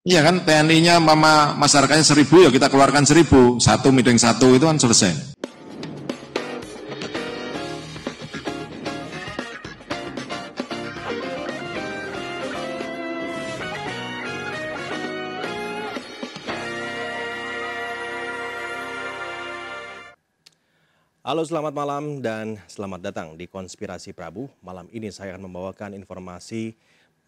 Iya kan, TNI-nya mama masyarakatnya 1.000, ya kita keluarkan 1.000, satu meeting satu itu kan selesai. Halo, selamat malam dan selamat datang di Konspirasi Prabu. Malam ini saya akan membawakan informasi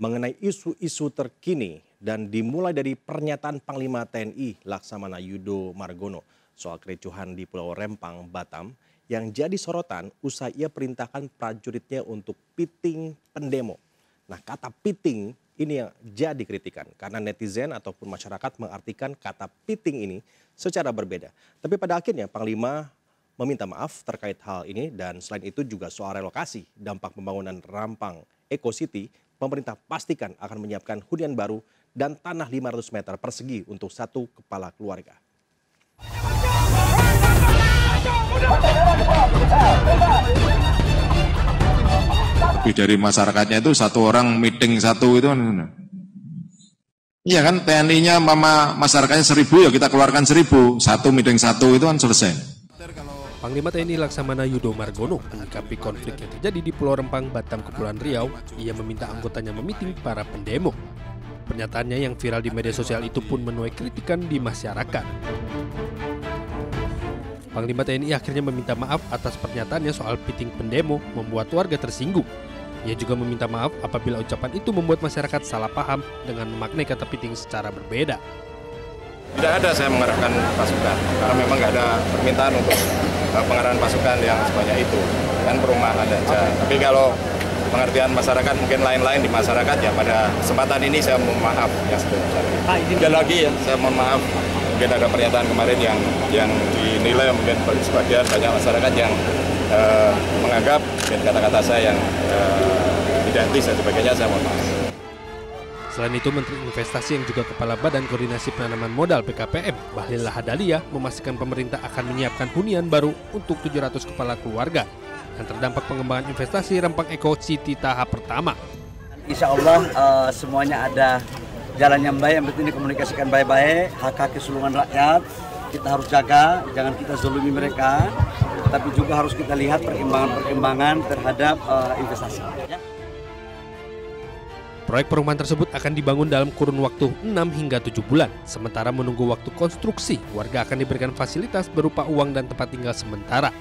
mengenai isu-isu terkini dan dimulai dari pernyataan Panglima TNI Laksamana Yudo Margono soal kericuhan di Pulau Rempang, Batam yang jadi sorotan usai ia perintahkan prajuritnya untuk piting pendemo. Nah, kata piting ini yang jadi kritikan karena netizen ataupun masyarakat mengartikan kata piting ini secara berbeda. Tapi pada akhirnya Panglima meminta maaf terkait hal ini dan selain itu juga soal relokasi dampak pembangunan Rampang Eco City, pemerintah pastikan akan menyiapkan hunian baru dan tanah 500 meter persegi untuk satu kepala keluarga. Lebih dari masyarakatnya itu satu orang meeting satu itu kan. Iya kan, TNI-nya mama masyarakatnya 1.000, ya kita keluarkan 1.000, satu meeting satu itu kan selesai. Panglima TNI Laksamana Yudo Margono menyikapi konflik yang terjadi di Pulau Rempang, Batam, Kepulauan Riau. Ia meminta anggotanya memiting para pendemo. Pernyataannya yang viral di media sosial itu pun menuai kritikan di masyarakat. Panglima TNI akhirnya meminta maaf atas pernyataannya soal piting pendemo membuat warga tersinggung. Ia juga meminta maaf apabila ucapan itu membuat masyarakat salah paham dengan memaknai kata piting secara berbeda. Tidak ada saya mengerahkan pasukan, karena memang nggak ada permintaan untuk pengarahan pasukan yang sebanyak itu, kan perumahan aja. Tapi kalau pengertian masyarakat mungkin lain-lain di masyarakat, ya pada kesempatan ini saya mohon maaf ya sebetulnya. Sekali lagi ya, saya mohon maaf. Mungkin ada pernyataan kemarin yang dinilai mungkin sebagian banyak masyarakat yang menganggap kata-kata saya yang tidak etis dan sebagainya, saya mohon maaf. Selain itu, Menteri Investasi yang juga Kepala Badan Koordinasi Penanaman Modal BKPM, Bahlil Lahadalia, memastikan pemerintah akan menyiapkan hunian baru untuk 700 kepala keluarga yang terdampak pengembangan investasi Rempang Eco City tahap pertama. Insya Allah semuanya ada jalan yang baik, yang penting dikomunikasikan baik-baik, hak-hak keseluruhan rakyat kita harus jaga, jangan kita zalimi mereka, tapi juga harus kita lihat perkembangan terhadap investasi. Proyek perumahan tersebut akan dibangun dalam kurun waktu 6 hingga 7 bulan. Sementara menunggu waktu konstruksi, warga akan diberikan fasilitas berupa uang dan tempat tinggal sementara.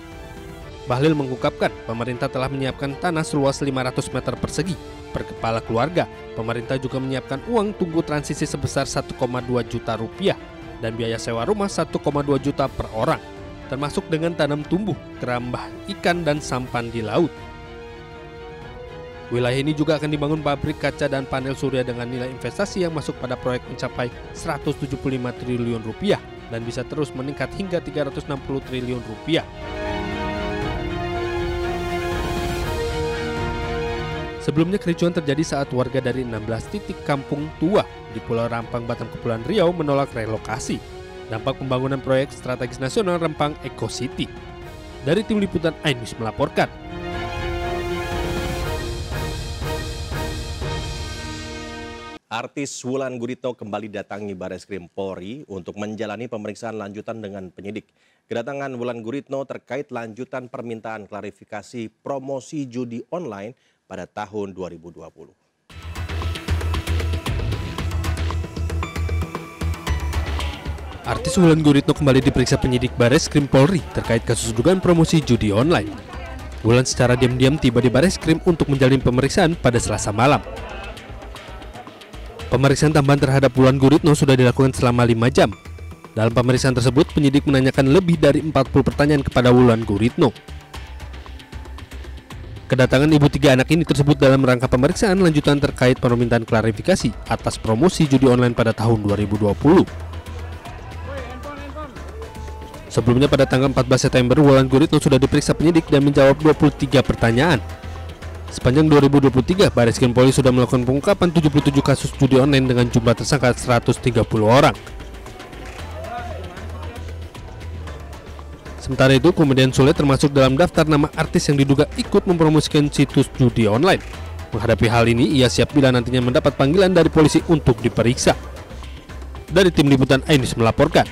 Bahlil mengungkapkan pemerintah telah menyiapkan tanah seluas 500 meter persegi per kepala keluarga. Pemerintah juga menyiapkan uang tunggu transisi sebesar 1,2 juta rupiah dan biaya sewa rumah 1,2 juta per orang, termasuk dengan tanam tumbuh, kerambah ikan dan sampan di laut. Wilayah ini juga akan dibangun pabrik kaca dan panel surya dengan nilai investasi yang masuk pada proyek mencapai 175 triliun rupiah dan bisa terus meningkat hingga 360 triliun rupiah. Sebelumnya kericuhan terjadi saat warga dari 16 titik kampung tua di Pulau Rempang, Batam, Kepulauan Riau menolak relokasi dampak pembangunan proyek strategis nasional Rempang Eco City. Dari tim liputan iNews melaporkan. Artis Wulan Guritno kembali datangi Bareskrim Polri untuk menjalani pemeriksaan lanjutan dengan penyidik. Kedatangan Wulan Guritno terkait lanjutan permintaan klarifikasi promosi judi online pada tahun 2020. Artis Wulan Guritno kembali diperiksa penyidik Bareskrim Polri terkait kasus dugaan promosi judi online. Wulan secara diam-diam tiba di Bareskrim untuk menjalani pemeriksaan pada Selasa malam. Pemeriksaan tambahan terhadap Wulan Guritno sudah dilakukan selama 5 jam. Dalam pemeriksaan tersebut, penyidik menanyakan lebih dari 40 pertanyaan kepada Wulan Guritno. Kedatangan ibu 3 anak ini tersebut dalam rangka pemeriksaan lanjutan terkait permintaan klarifikasi atas promosi judi online pada tahun 2020. Sebelumnya pada tanggal 14 September, Wulan Guritno sudah diperiksa penyidik dan menjawab 23 pertanyaan. Sepanjang 2023, Bareskrim Polri sudah melakukan pengungkapan 77 kasus judi online dengan jumlah tersangka 130 orang. Sementara itu, komedian Sule termasuk dalam daftar nama artis yang diduga ikut mempromosikan situs judi online. Menghadapi hal ini, ia siap bila nantinya mendapat panggilan dari polisi untuk diperiksa. Dari Tim Liputan Ainus melaporkan.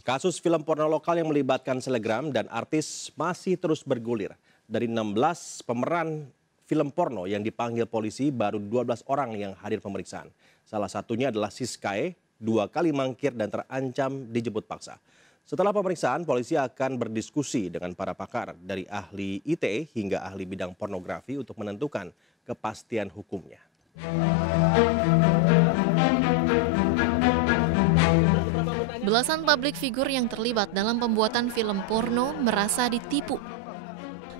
Kasus film porno lokal yang melibatkan selebgram dan artis masih terus bergulir. Dari 16 pemeran film porno yang dipanggil polisi, baru 12 orang yang hadir pemeriksaan. Salah satunya adalah Siskae, 2 kali mangkir dan terancam dijemput paksa. Setelah pemeriksaan, polisi akan berdiskusi dengan para pakar dari ahli ITE hingga ahli bidang pornografi untuk menentukan kepastian hukumnya. Belasan publik figur yang terlibat dalam pembuatan film porno merasa ditipu.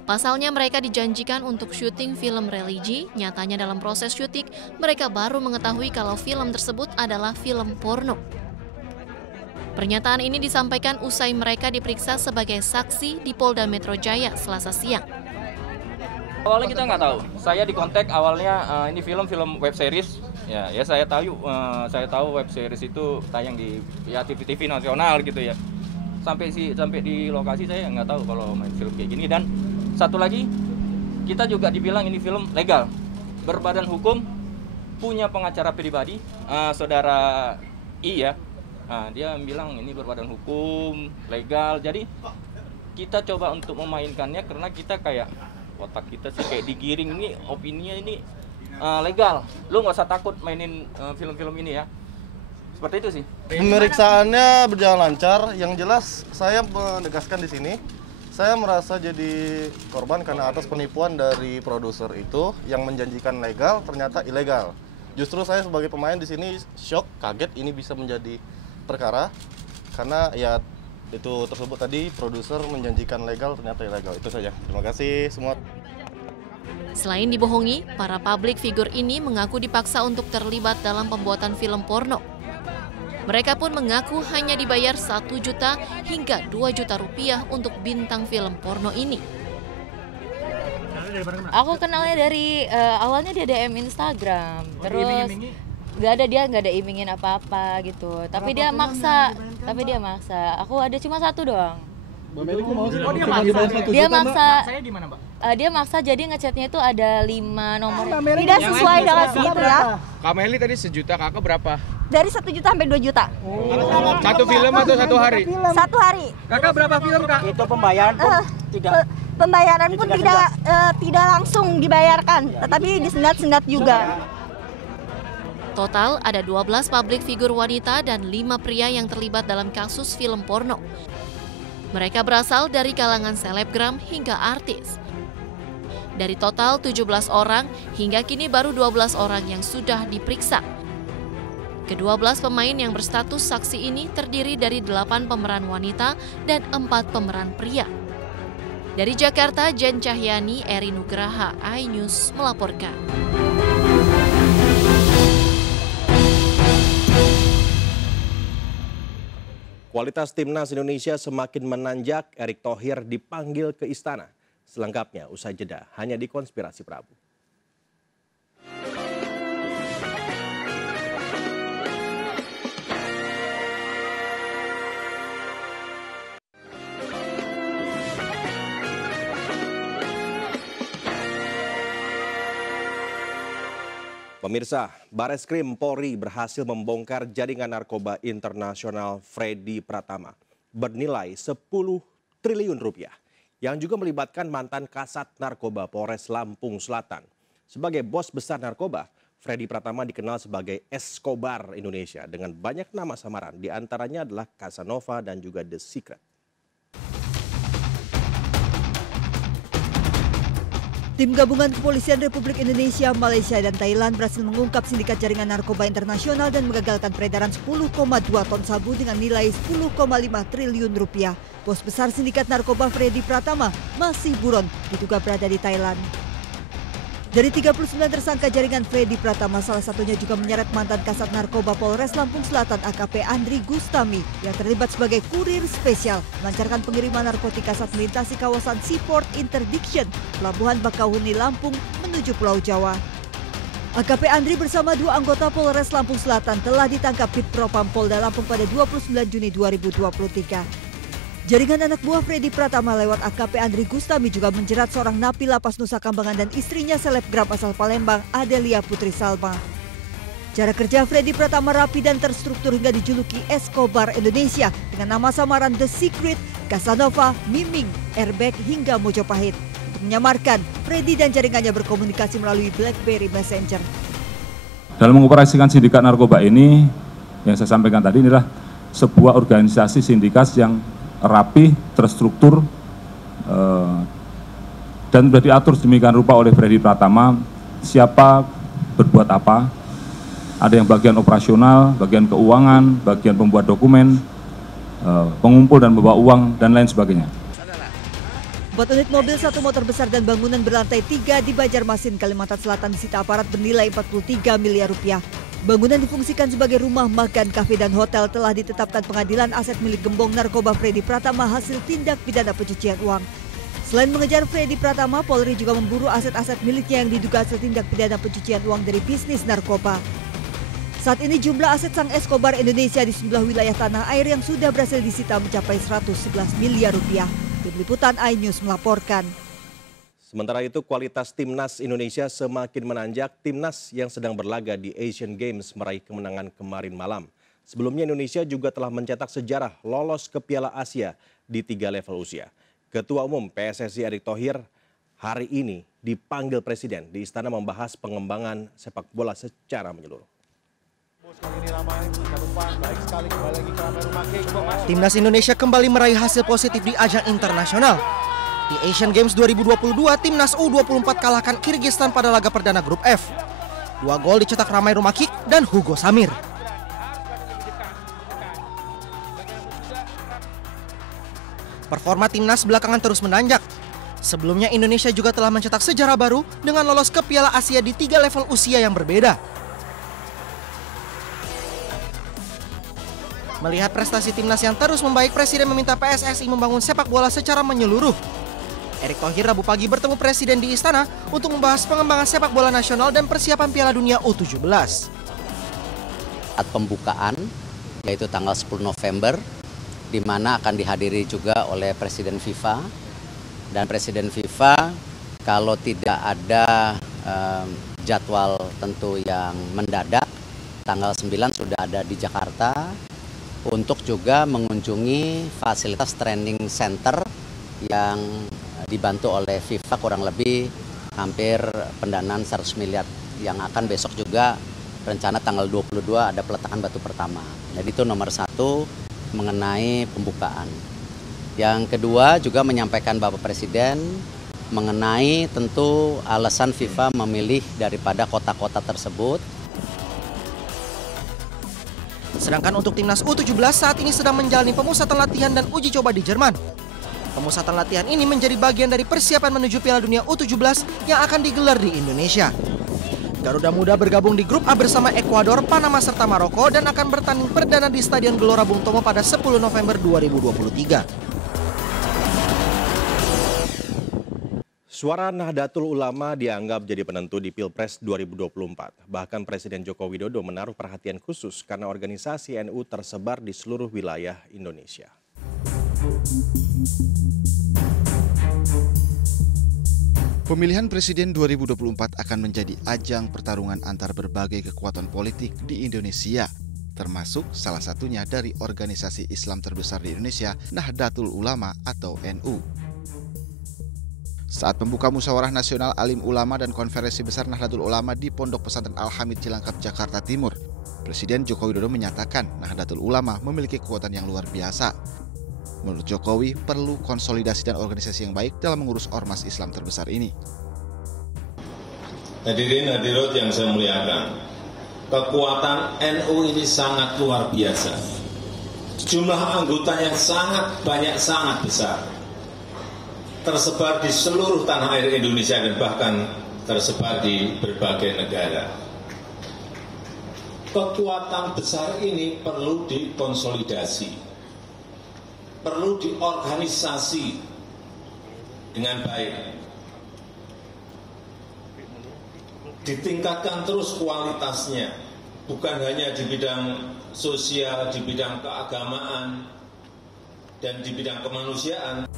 Pasalnya mereka dijanjikan untuk syuting film religi, nyatanya dalam proses syuting mereka baru mengetahui kalau film tersebut adalah film porno. Pernyataan ini disampaikan usai mereka diperiksa sebagai saksi di Polda Metro Jaya Selasa siang. Awalnya kita nggak tahu. Saya dikontak awalnya ini film web series. Ya saya tahu web series itu tayang di TV nasional gitu ya. Sampai di lokasi saya nggak tahu kalau main film kayak gini. Dan satu lagi, kita juga dibilang ini film legal, berbadan hukum, punya pengacara pribadi, saudara I ya. Dia bilang ini berbadan hukum, legal. Jadi kita coba untuk memainkannya karena kita kayak otak kita sih kayak digiring, ini opininya ini legal. Lu nggak usah takut mainin film-film ini ya. Seperti itu sih. Pemeriksaannya berjalan lancar. Yang jelas saya menegaskan di sini, saya merasa jadi korban karena atas penipuan dari produser itu yang menjanjikan legal ternyata ilegal. Justru saya sebagai pemain di sini shock, kaget ini bisa menjadi perkara karena ya itu tersebut tadi produser menjanjikan legal ternyata ilegal. Itu saja. Terima kasih semua. Selain dibohongi, para publik figur ini mengaku dipaksa untuk terlibat dalam pembuatan film porno. Mereka pun mengaku hanya dibayar 1 juta hingga 2 juta rupiah untuk bintang film porno ini. Aku kenalnya dari awalnya dia DM Instagram, terus nggak ada imingin apa-apa gitu. Tapi dia maksa. Aku ada cuma 1 doang. Dia maksa. Saya di mana, Mbak? Dia maksa jadi ngechatnya itu ada 5 nomor. Tidak sesuai dengan segitu ya. Kak Meli tadi 1 juta, kakak berapa? Dari 1 juta sampai 2 juta. Satu film atau 1 hari? 1 hari. Kakak berapa film, Kak? Itu pembayaran pun Pembayaran pun tidak langsung dibayarkan, tetapi disendat-sendat juga. Total ada 12 publik figur wanita dan 5 pria yang terlibat dalam kasus film porno. Mereka berasal dari kalangan selebgram hingga artis. Dari total 17 orang, hingga kini baru 12 orang yang sudah diperiksa. Ke-12 pemain yang berstatus saksi ini terdiri dari 8 pemeran wanita dan 4 pemeran pria. Dari Jakarta, Jen Cahyani, Eri Nugraha, iNews melaporkan. Kualitas timnas Indonesia semakin menanjak, Erick Thohir dipanggil ke istana. Selengkapnya usai jeda, hanya di Konspirasi Prabu. Pemirsa, Bareskrim Polri berhasil membongkar jaringan narkoba internasional Freddy Pratama bernilai 10 triliun rupiah yang juga melibatkan mantan Kasat Narkoba Polres Lampung Selatan. Sebagai bos besar narkoba, Freddy Pratama dikenal sebagai Escobar Indonesia dengan banyak nama samaran, diantaranya adalah Casanova dan juga The Secret. Tim gabungan Kepolisian Republik Indonesia, Malaysia, dan Thailand berhasil mengungkap sindikat jaringan narkoba internasional dan mengagalkan peredaran 10,2 ton sabu dengan nilai 10,5 triliun rupiah. Bos besar sindikat narkoba Freddy Pratama masih buron, diduga berada di Thailand. Dari 39 tersangka jaringan Freddy Pratama, salah satunya juga menyeret mantan Kasat Narkoba Polres Lampung Selatan AKP Andri Gustami yang terlibat sebagai kurir spesial melancarkan pengiriman narkotika saat melintasi kawasan Seaport Interdiction, Pelabuhan Bakauheni, Lampung menuju Pulau Jawa. AKP Andri bersama 2 anggota Polres Lampung Selatan telah ditangkap Bid Propam Polda Lampung pada 29 Juni 2023. Jaringan anak buah Freddy Pratama lewat AKP Andri Gustami juga menjerat seorang napi lapas Nusa Kambangan dan istrinya selebgram asal Palembang, Adelia Putri Salma. Cara kerja Freddy Pratama rapi dan terstruktur hingga dijuluki Escobar Indonesia dengan nama samaran The Secret, Casanova, Miming, Airbag hingga Mojopahit. Untuk menyamarkan, Freddy dan jaringannya berkomunikasi melalui BlackBerry Messenger. Dalam mengoperasikan sindikat narkoba ini, yang saya sampaikan tadi inilah sebuah organisasi sindikat yang rapi, terstruktur, dan sudah diatur sedemikian rupa oleh Freddy Pratama, siapa berbuat apa, ada yang bagian operasional, bagian keuangan, bagian pembuat dokumen, pengumpul dan membawa uang, dan lain sebagainya. 4 unit mobil, 1 motor besar dan bangunan berlantai 3 di Banjarmasin, Kalimantan Selatan disita aparat bernilai 43 miliar rupiah. Bangunan difungsikan sebagai rumah makan, kafe, dan hotel telah ditetapkan pengadilan aset milik gembong narkoba Freddy Pratama hasil tindak pidana pencucian uang. Selain mengejar Freddy Pratama, Polri juga memburu aset-aset miliknya yang diduga hasil tindak pidana pencucian uang dari bisnis narkoba. Saat ini jumlah aset sang Escobar Indonesia di sejumlah wilayah tanah air yang sudah berhasil disita mencapai 111 miliar rupiah. Tim Liputan iNews melaporkan. Sementara itu, kualitas timnas Indonesia semakin menanjak. Timnas yang sedang berlaga di Asian Games meraih kemenangan kemarin malam. Sebelumnya Indonesia juga telah mencetak sejarah lolos ke Piala Asia di 3 level usia. Ketua Umum PSSI Erick Thohir hari ini dipanggil Presiden di Istana membahas pengembangan sepak bola secara menyeluruh. Timnas Indonesia kembali meraih hasil positif di ajang internasional. Di Asian Games 2022, Timnas U24 kalahkan Kyrgyzstan pada laga perdana grup F. 2 gol dicetak Ramai Rumakik dan Hugo Samir. Performa Timnas belakangan terus menanjak. Sebelumnya Indonesia juga telah mencetak sejarah baru dengan lolos ke Piala Asia di 3 level usia yang berbeda. Melihat prestasi Timnas yang terus membaik, Presiden meminta PSSI membangun sepak bola secara menyeluruh. Erick Thohir Rabu pagi bertemu Presiden di Istana untuk membahas pengembangan sepak bola nasional dan persiapan Piala Dunia U17. Saat pembukaan, yaitu tanggal 10 November, di mana akan dihadiri juga oleh Presiden FIFA. Dan Presiden FIFA, kalau tidak ada jadwal tentu yang mendadak, tanggal 9 sudah ada di Jakarta untuk juga mengunjungi fasilitas training center yang dibantu oleh FIFA kurang lebih hampir pendanaan 100 miliar yang akan besok juga rencana tanggal 22 ada peletakan batu pertama. Jadi itu nomor 1 mengenai pembukaan. Yang kedua juga menyampaikan Bapak Presiden mengenai tentu alasan FIFA memilih daripada kota-kota tersebut. Sedangkan untuk Timnas U17 saat ini sedang menjalani pemusatan latihan dan uji coba di Jerman. Pemusatan latihan ini menjadi bagian dari persiapan menuju Piala Dunia U17 yang akan digelar di Indonesia. Garuda Muda bergabung di grup A bersama Ekuador, Panama, serta Maroko dan akan bertanding perdana di Stadion Gelora Bung Tomo pada 10 November 2023. Suara Nahdlatul Ulama dianggap jadi penentu di Pilpres 2024. Bahkan Presiden Joko Widodo menaruh perhatian khusus karena organisasi NU tersebar di seluruh wilayah Indonesia. Pemilihan Presiden 2024 akan menjadi ajang pertarungan antar berbagai kekuatan politik di Indonesia, termasuk salah satunya dari organisasi Islam terbesar di Indonesia, Nahdlatul Ulama atau NU. Saat membuka musyawarah nasional Alim Ulama dan Konferensi Besar Nahdlatul Ulama di Pondok Pesantren Al-Hamid Cilangkap, Jakarta Timur, Presiden Joko Widodo menyatakan Nahdlatul Ulama memiliki kekuatan yang luar biasa. Menurut Jokowi, perlu konsolidasi dan organisasi yang baik dalam mengurus ormas Islam terbesar ini. Hadirin hadirat yang saya muliakan, kekuatan NU ini sangat luar biasa. Jumlah anggotanya sangat banyak, sangat besar. Tersebar di seluruh tanah air Indonesia dan bahkan tersebar di berbagai negara. Kekuatan besar ini perlu dikonsolidasi. Perlu diorganisasi dengan baik. Ditingkatkan terus kualitasnya, bukan hanya di bidang sosial, di bidang keagamaan, dan di bidang kemanusiaan.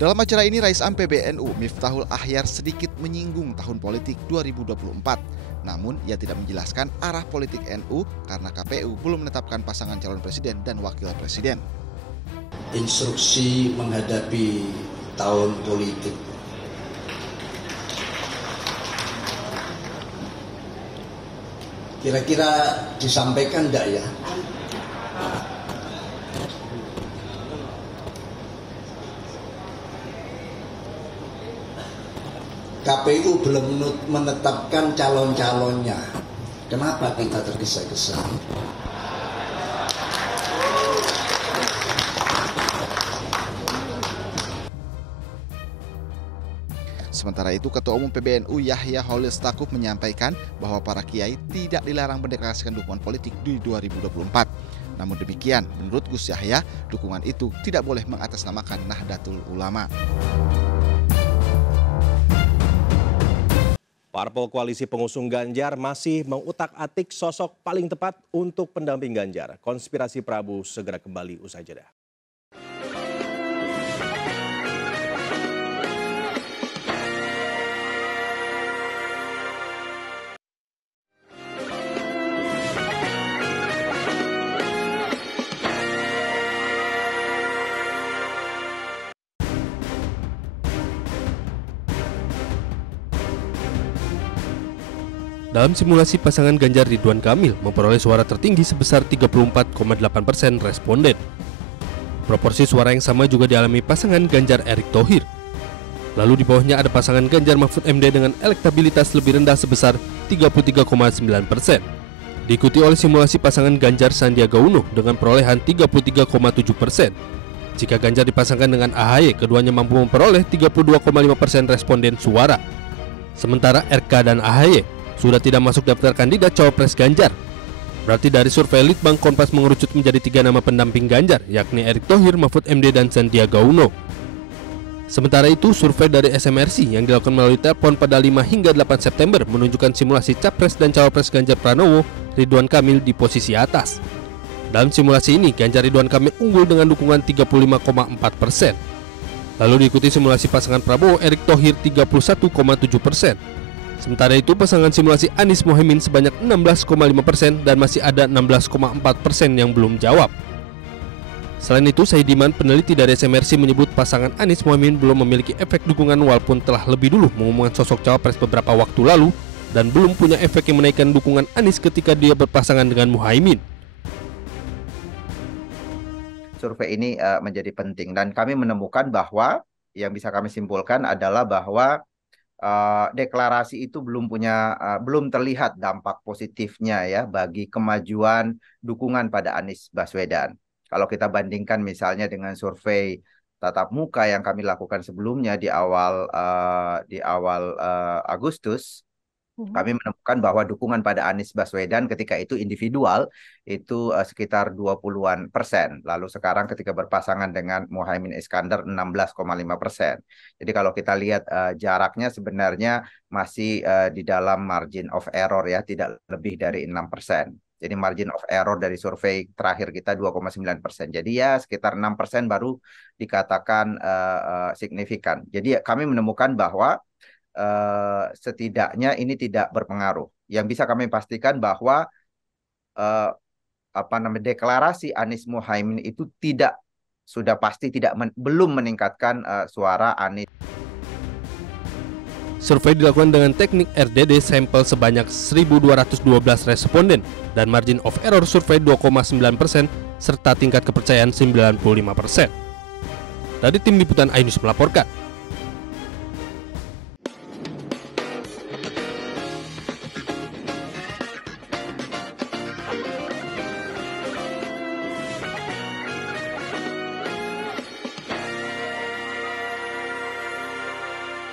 Dalam acara ini, Rais Am PBNU Miftahul Akhyar sedikit menyinggung tahun politik 2024. Namun, ia tidak menjelaskan arah politik NU karena KPU belum menetapkan pasangan calon presiden dan wakil presiden. Instruksi menghadapi tahun politik. Kira-kira disampaikan enggak ya? KPU belum menetapkan calon-calonnya. Kenapa kita tergesa-gesa? Sementara itu, Ketua Umum PBNU Yahya Holil Stakuf menyampaikan bahwa para kiai tidak dilarang mendeklarasikan dukungan politik di 2024. Namun demikian, menurut Gus Yahya, dukungan itu tidak boleh mengatasnamakan Nahdlatul Ulama. Parpol Koalisi Pengusung Ganjar masih mengutak-atik sosok paling tepat untuk pendamping Ganjar. Konspirasi Prabu segera kembali usai jeda. Dalam simulasi pasangan Ganjar Ridwan Kamil memperoleh suara tertinggi sebesar 34,8% responden. Proporsi suara yang sama juga dialami pasangan Ganjar Erick Thohir. Lalu di bawahnya ada pasangan Ganjar Mahfud MD dengan elektabilitas lebih rendah sebesar 33,9%. Diikuti oleh simulasi pasangan Ganjar Sandiaga Uno dengan perolehan 33,7%. Jika Ganjar dipasangkan dengan AHY, keduanya mampu memperoleh 32,5% responden suara. Sementara RK dan AHY sudah tidak masuk daftar kandidat cawapres Ganjar. Berarti dari survei Litbang Kompas mengerucut menjadi 3 nama pendamping Ganjar, yakni Erick Thohir, Mahfud MD, dan Sandiaga Uno. Sementara itu, survei dari SMRC yang dilakukan melalui telepon pada 5 hingga 8 September menunjukkan simulasi capres dan cawapres Ganjar Pranowo, Ridwan Kamil di posisi atas. Dalam simulasi ini, Ganjar Ridwan Kamil unggul dengan dukungan 35,4%. Lalu diikuti simulasi pasangan Prabowo Erick Thohir 31,7%. Sementara itu, pasangan simulasi Anies Mohaimin sebanyak 16,5% dan masih ada 16,4% yang belum jawab. Selain itu, Saidiman, peneliti dari SMRC, menyebut pasangan Anies Mohaimin belum memiliki efek dukungan walaupun telah lebih dulu mengumumkan sosok cawapres beberapa waktu lalu dan belum punya efek yang menaikkan dukungan Anies ketika dia berpasangan dengan Mohaimin. Survei ini menjadi penting dan kami menemukan bahwa yang bisa kami simpulkan adalah bahwa deklarasi itu belum terlihat dampak positifnya ya bagi kemajuan dukungan pada Anies Baswedan. Kalau kita bandingkan misalnya dengan survei tatap muka yang kami lakukan sebelumnya di awal Agustus, kami menemukan bahwa dukungan pada Anies Baswedan ketika itu individual itu sekitar 20-an%. Lalu sekarang ketika berpasangan dengan Muhaimin Iskandar 16,5%. Jadi kalau kita lihat jaraknya sebenarnya masih di dalam margin of error ya, tidak lebih dari 6%. Jadi margin of error dari survei terakhir kita 2,9%. Jadi ya sekitar 6% baru dikatakan signifikan. Jadi kami menemukan bahwa setidaknya ini tidak berpengaruh. Yang bisa kami pastikan bahwa deklarasi Anies Mohaimin itu sudah pasti belum meningkatkan suara Anies. Survei dilakukan dengan teknik RDD sampel sebanyak 1.212 responden dan margin of error survei 2,9% serta tingkat kepercayaan 95%. Dari tim liputan iNews melaporkan.